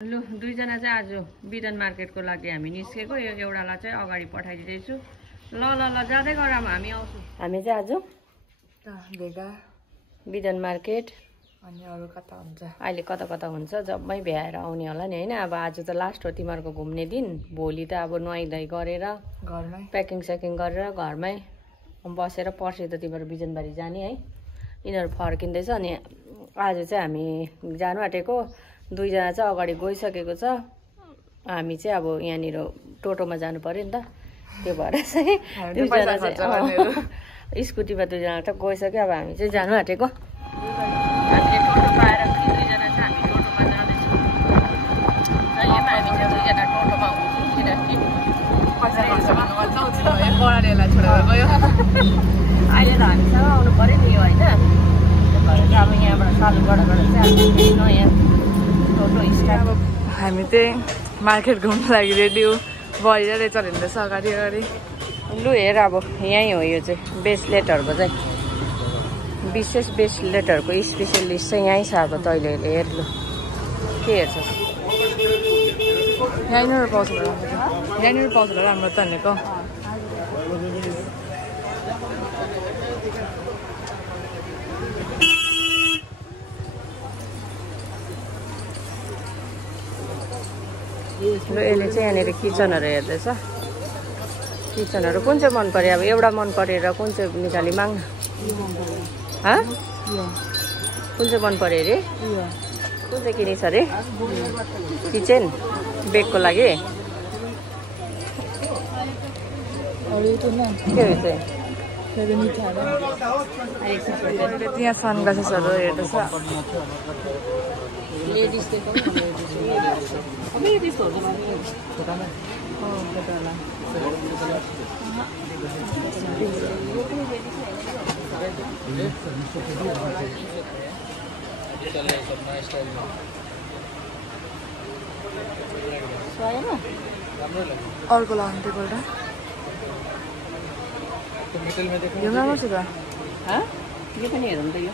लु दुईजना चाहिँ आज बिदन मार्केटको लागि हामी निस्केको यो एउटालाई चाहिँ अगाडि पठाइदिँदैछु ल ल ल जाँदै गरौँ हामी आउँछौँ हामी चाहिँ आज भेगा बिदन मार्केट अनि अरू कता हुन्छ अहिले कता कता हुन्छ जम्मै भ्याएर आउने होला नि हैन अब आज त लास्ट हो तिमीहरूको घुम्ने दिन भोलि त अब नुहाइधुवाइ गरेर घरमै प्याकिङ स्याकिङ गरेर घरमै बसेर पर्सि त तिमीहरू बिजनबारी जाने है यिनीहरू फर्किँदैछ अनि आज चाहिँ हामी जानु आँटेको दुईजना चाहिँ अगाडि गइसकेको छ हामी चाहिँ अब यहाँनिर टोटोमा जानु पर्यो नि त त्यो भएर चाहिँ दुईजना चाहिँ स्कुटीमा दुईजना त गइसक्यो अब हामी चाहिँ जानु आँटेको हामीले टोटो पाएर दुईजना चाहिँ हामी टोटोमा जाँदैछौँ जहिलेमा हामी चाहिँ दुईजना टोटोमा हुन्छौँ किनकि अहिले त हामीसँग आउनु पर्यो नि यो होइन त्यो भएर चाहिँ अब यहाँबाट सालुगढाबाट चाहिँ हामी नयाँ टोटो स्ट्यान्ड हामी चाहिँ मार्केट घुम्नु लागि रेडी भइरहेछ हिँड्दैछ अगाडि अगाडि लु हेर अब यहीँ हो यो चाहिँ ब्रेसलेटहरूको चाहिँ विशेष ब्रेसलेटहरूको स्पेसलिस्ट चाहिँ यहीँ छ अब तैँले हेर लु के हेर्छस् यहीँनिर पाउँछ यहीँनिर पाउँछ होला राम्रो त भनेको लु यसले चाहिँ यहाँनिर किचनहरू हेर्दैछ किचनहरू कुन चाहिँ मन पर्यो अब एउटा मन परेर कुन चाहिँ निकाली माग्न कुन चाहिँ मन पर्यो अरे कुन चाहिँ किनेछ अरे किचन बेगको लागि के हो चाहिँ त्यहाँ सनग्लासेसहरू हेर्दैछ अर्को लगाउनु त्यो एउटा यो राम्रो छ त यो पनि हेरौँ त यो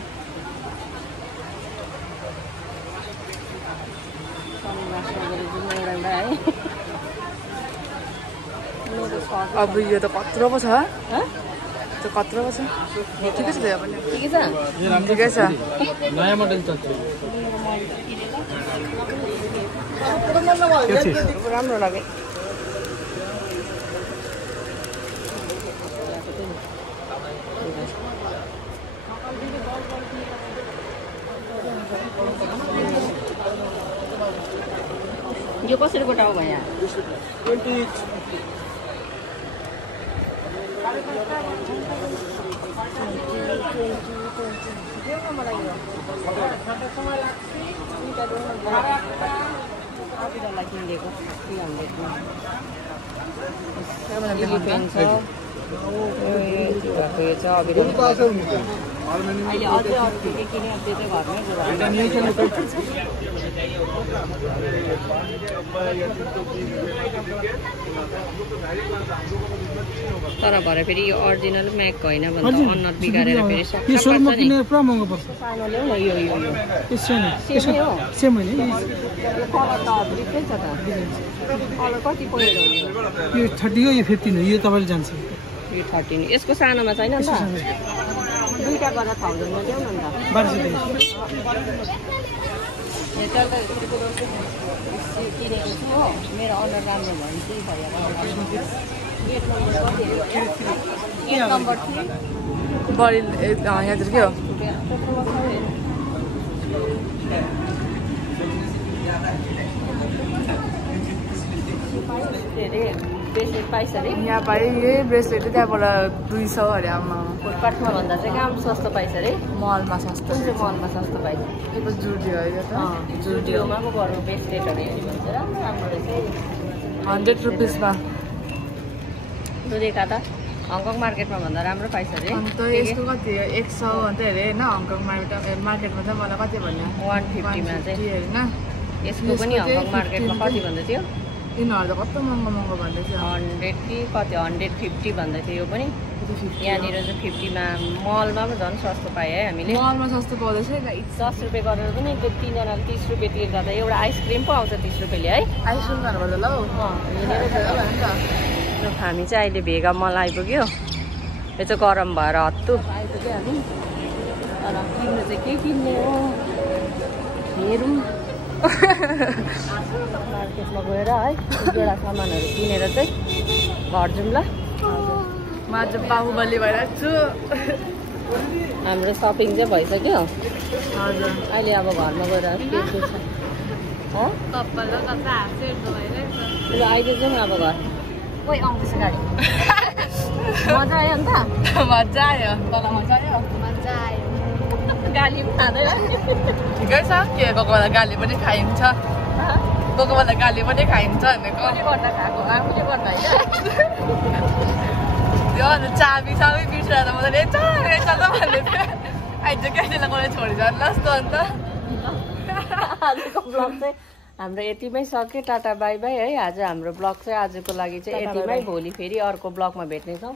अब यो त कत्रो पो छ त्यो कत्रो पो छ ठिकै छ यो पनि ठिकै छ नयाँ मोडल चल्छ राम्रो लाग्यो यो कसरी गोटा हो भैया किनिदिएको 300 अहिले अझै अरू के किन्यो त्यो चाहिँ घरमै तर भरे फेरि यो अरिजिनल म्याक होइन भन्दा अनुहार बिगारेर फेरि पुरा महँगो पर्छ सानो ल्याउ न यो हो सेम होइन यो कलर त अद्भुतै छ त कलर कति परेर हो यो 30 हो यो 15 हो यो तपाईँले जान्छ यो 13 यसको सानोमा छैन नि त दुईटा गरेर 1000 मा ल्याउ न त 1200 किनेको छु हो मेरो अनुहार राम्रो भयो नि त्यही भएर नम्बर 3 बडी यहाँतिर के हो ब्रेसलेट पाइस अरे यहाँ पाएँ यही ब्रेसलेट त्यहाँबाट 200 अरे आमा फुटपाथमा भन्दा चाहिँ काम सस्तो पाइस अरे मलमा सस्तो कुन चाहिँ मलमा सस्तो पाइस यो त जुडियो है त जुडियोमा पो बरु ब्रेसलेटहरू हेऱ्यो भने चाहिँ राम्रो रहेछ 100 रुपिसमा तँ देखा त हङकङ मार्केटमा भन्दा राम्रो पाइस अरे अन्त यसको कति 100 अन्त हेरे होइन हङकङ मार्केटमा चाहिँ मलाई कति भन्यो 150 मा चाहिँ होइन यसको पनि हङकङ मार्केटमा कति भन्दै थियो यिनीहरू त कस्तो महँगो भन्दैछ 100 कि कति 150 भन्दै थियो यो पनि यहाँनिर चाहिँ 50मा मलमा पनि झन् सस्तो पाएँ है हामीले मलमा सस्तो पाउँदैछ गाइस 10 रुपियाँ गरेर पनि त्यो 3 जनाले 30 रुपियाँ तिर्दा त एउटा आइसक्रिम पो आउँछ 30 रुपियाँले है आइसक्रिम खानुपर्छ ल हामी चाहिँ अहिले भेगा मल आइपुग्यो यो चाहिँ गरम भएर हत्तु आइपुग्यो हामी तर किन्नु चाहिँ के किन्ने हो हेरौँ मार्केटमा गएर है एउटा सामानहरू किनेर चाहिँ घर जाउँ ल म आज बाहुबली भइरहेको छु हाम्रो सपिङ चाहिँ भइसक्यो हजुर अहिले अब घरमा गएर के के छ ल अहिले जाउँ अब घर कोही आउँदैछ गाडी मजा आयो नि त मजा आयो तल मजा आयो गाली पनि खाँदैन ठिकै छ के कोही बेला गाली पनि खाइन्छ कोही बेला गाली पनि खाइन्छ भनेको कसले गर्दा खाएको आफूले गर्दा होइन त्यो अन्त चाबी बिर्सेर त मलाई रहेछ त भन्दै थियो आइज क्यासेलाई गएर छोडिजानु ल जस्तो अन्त आजको ब्लग चाहिँ हाम्रो यतिमै सक्यो टाटा बाई बाई है आज हाम्रो ब्लग चाहिँ आजको लागि चाहिँ यतिमै भोलि फेरि अर्को ब्लगमा भेट्नेछौँ